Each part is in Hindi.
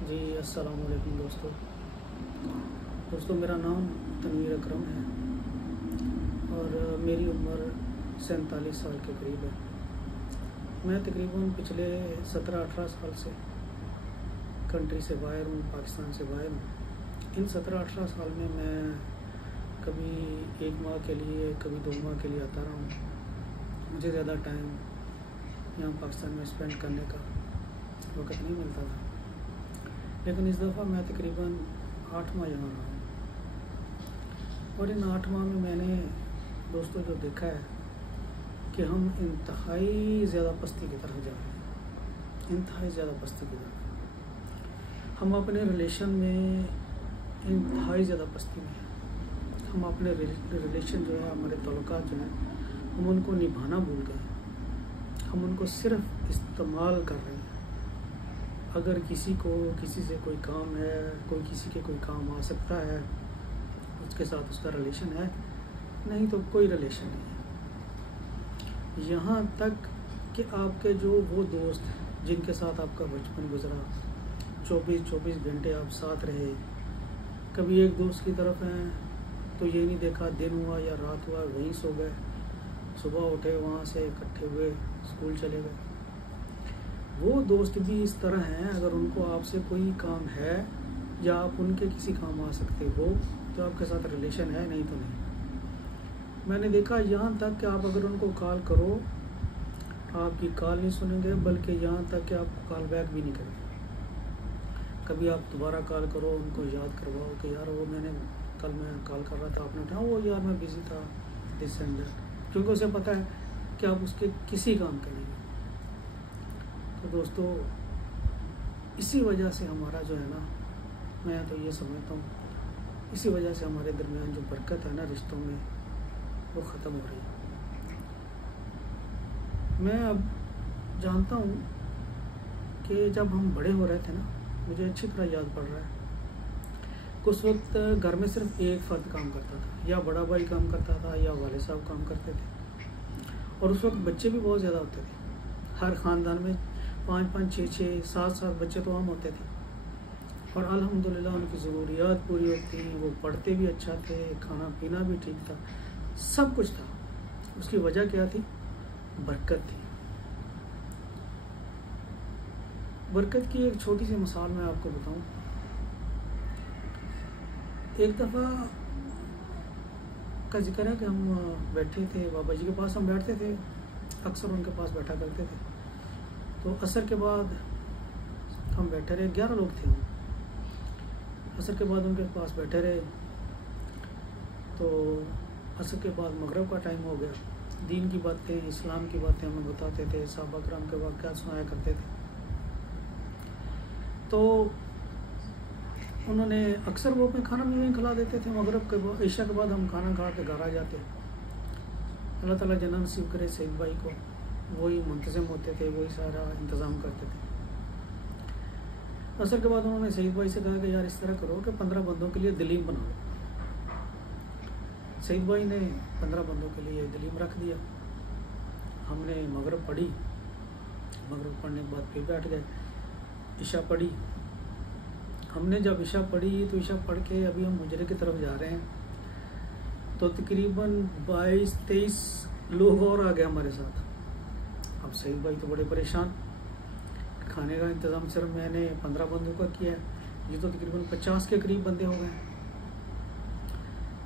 जी अस्सलाम वालेकुम दोस्तों मेरा नाम तनवीर अकरम है और मेरी उम्र 47 साल के करीब है। मैं तकरीबन पिछले 17-18 साल से कंट्री से बाहर हूँ, पाकिस्तान से बाहर हूँ। इन 17-18 साल में मैं कभी 1 माह के लिए, कभी 2 माह के लिए आता रहा हूँ। मुझे ज़्यादा टाइम यहाँ पाकिस्तान में स्पेंड करने का वक्त नहीं मिलता था, लेकिन इस दफ़ा मैं तकरीबन 8 माह यहाँ रहा हूँ और इन 8 माह में मैंने दोस्तों जो देखा है कि हम इंतहाई ज़्यादा पस्ती की तरफ जा रहे हैं, इंतहाई ज़्यादा पस्ती की तरफ। हम अपने रिलेशन में इंतहाई ज़्यादा पस्ती में हैं। हम अपने रिलेशन जो है, हमारे ताल्लुकात जो हैं, हम उनको निभाना भूल गए। हम उनको सिर्फ इस्तेमाल कर रहे हैं। अगर किसी से कोई काम है, कोई किसी के कोई काम आ सकता है, उसके साथ उसका रिलेशन है, नहीं तो कोई रिलेशन नहीं है। यहाँ तक कि आपके जो वो दोस्त जिनके साथ आपका बचपन गुजरा, 24-24 घंटे आप साथ रहे, कभी एक दोस्त की तरफ हैं तो ये नहीं देखा दिन हुआ या रात हुआ, वहीं सो गए, सुबह उठे वहाँ से इकट्ठे हुए स्कूल चले गए। वो दोस्त भी इस तरह हैं, अगर उनको आपसे कोई काम है या आप उनके किसी काम आ सकते हो तो आपके साथ रिलेशन है, नहीं तो नहीं। मैंने देखा यहाँ तक कि आप अगर उनको कॉल करो, आपकी कॉल नहीं सुनेंगे, बल्कि यहाँ तक कि आपको कॉल बैक भी नहीं करेंगे। कभी आप दोबारा कॉल करो, उनको याद करवाओ कि यार वो कल मैं कॉल कर रहा था, आपने उठाया, वो यार मैं बिज़ी था, दिस एंड दैट, क्योंकि उसे पता है कि आप उसके किसी काम के नहीं। तो दोस्तों इसी वजह से हमारा जो है ना, मैं तो ये समझता हूँ, इसी वजह से हमारे दरमियान जो बरकत है ना रिश्तों में, वो ख़त्म हो रही है। मैं अब जानता हूँ कि जब हम बड़े हो रहे थे ना, मुझे अच्छी तरह याद पड़ रहा है, उस वक्त घर में सिर्फ एक फ़र्द काम करता था, या बड़ा भाई काम करता था या वाले साहब काम करते थे। और उस वक्त बच्चे भी बहुत ज़्यादा होते थे। हर ख़ानदान में 5-5, 6-6, 7-7 बच्चे तो आम होते थे और अल्हम्दुलिल्लाह उनकी ज़रूरियात पूरी होती, वो पढ़ते भी अच्छा थे, खाना पीना भी ठीक था, सब कुछ था। उसकी वजह क्या थी? बरकत थी। बरकत की एक छोटी सी मिसाल मैं आपको बताऊं। एक दफ़ा का जिक्र है कि हम बैठे थे बाबा जी के पास, हम बैठते थे, अक्सर उनके पास बैठा करते थे। तो असर के बाद हम बैठे रहे, 11 लोग थे हम। असर के बाद उनके पास बैठे रहे, तो असर के बाद मगरिब का टाइम हो गया। दीन की बातें, इस्लाम की बातें हमें बताते थे, सहाबा किराम के वाक़यात सुनाया करते थे। तो उन्होंने अक्सर वो अपने खाना भी वहीं खिला देते थे। मगरिब के बाद, ईशा के बाद हम खाना खा के घर आ जाते। अल्लाह ताला जन्नत नसीब करे सईद भाई को, वही मुंतज़िम होते थे, वही सारा इंतज़ाम करते थे। असर के बाद उन्होंने सईद भाई से कहा कि यार इस तरह करो कि 15 बंदों के लिए दलीम बनाओ। सईद भाई ने 15 बंदों के लिए दलीम रख दिया। हमने मगरिब पढ़ी, मगरिब पढ़ने के बाद फिर बैठ गए, ईशा पढ़ी। हमने जब ईशा पढ़ी तो ईशा पढ़ के अभी हम मुजरे की तरफ जा रहे हैं, तो तकरीबन 22-23 लोग और आ गए हमारे साथ। अब सईद भाई तो बड़े परेशान, खाने का इंतज़ाम सिर्फ मैंने 15 बंदों का किया है, ये तो तकरीबन 50 के करीब बंदे हो गए।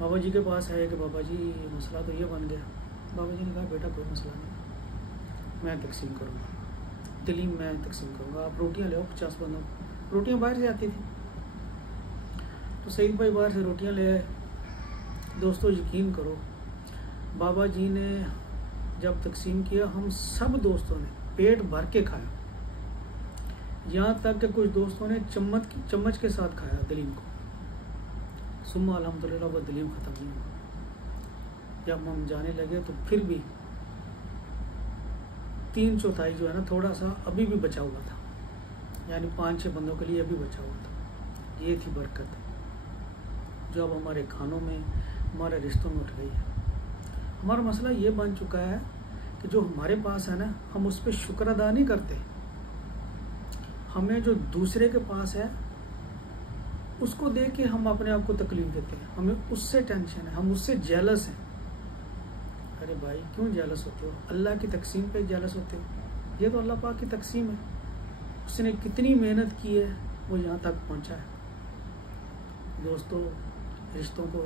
बाबा जी के पास आए कि बाबा जी मसला तो ये बन गया। बाबा जी ने कहा बेटा कोई मसला नहीं, मैं तकसीम करूँगा, दलीम मैं तकसीम करूँगा, आप रोटियाँ ले आओ 50 बंदों। रोटियाँ बाहर से आती थी, तो सईद भाई बाहर से रोटियाँ ले आए। दोस्तों यकीन करो, बाबा जी ने जब तकसीम किया, हम सब दोस्तों ने पेट भर के खाया। यहाँ तक कि कुछ दोस्तों ने चम्मच के साथ खाया दलीम को। सुम्मा अल्हम्दुलिल्लाह वो दलीम ख़त्म नहीं हुआ। जब हम जाने लगे तो फिर भी 3/4 जो है ना, थोड़ा सा अभी भी बचा हुआ था, यानी 5-6 बंदों के लिए अभी बचा हुआ था। ये थी बरकत जो अब हमारे खानों में, हमारे रिश्तों में उठ गई है। हमारा मसला ये बन चुका है कि जो हमारे पास है ना, हम उस पर शुक्र अदा नहीं करते। हमें जो दूसरे के पास है उसको देख के हम अपने आप को तकलीफ देते हैं, हमें उससे टेंशन है, हम उससे जेलस हैं। अरे भाई क्यों जेलस होते हो? अल्लाह की तकसीम पे जेलस होते हो? ये तो अल्लाह पाक की तकसीम है, उसने कितनी मेहनत की है वो यहाँ तक पहुँचा है। दोस्तों, रिश्तों को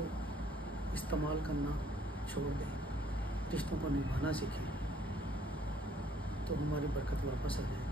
इस्तेमाल करना छोड़ दें, रिश्तों को निभाना सीखें, तो हमारी बरकत वापस आ जाएगी।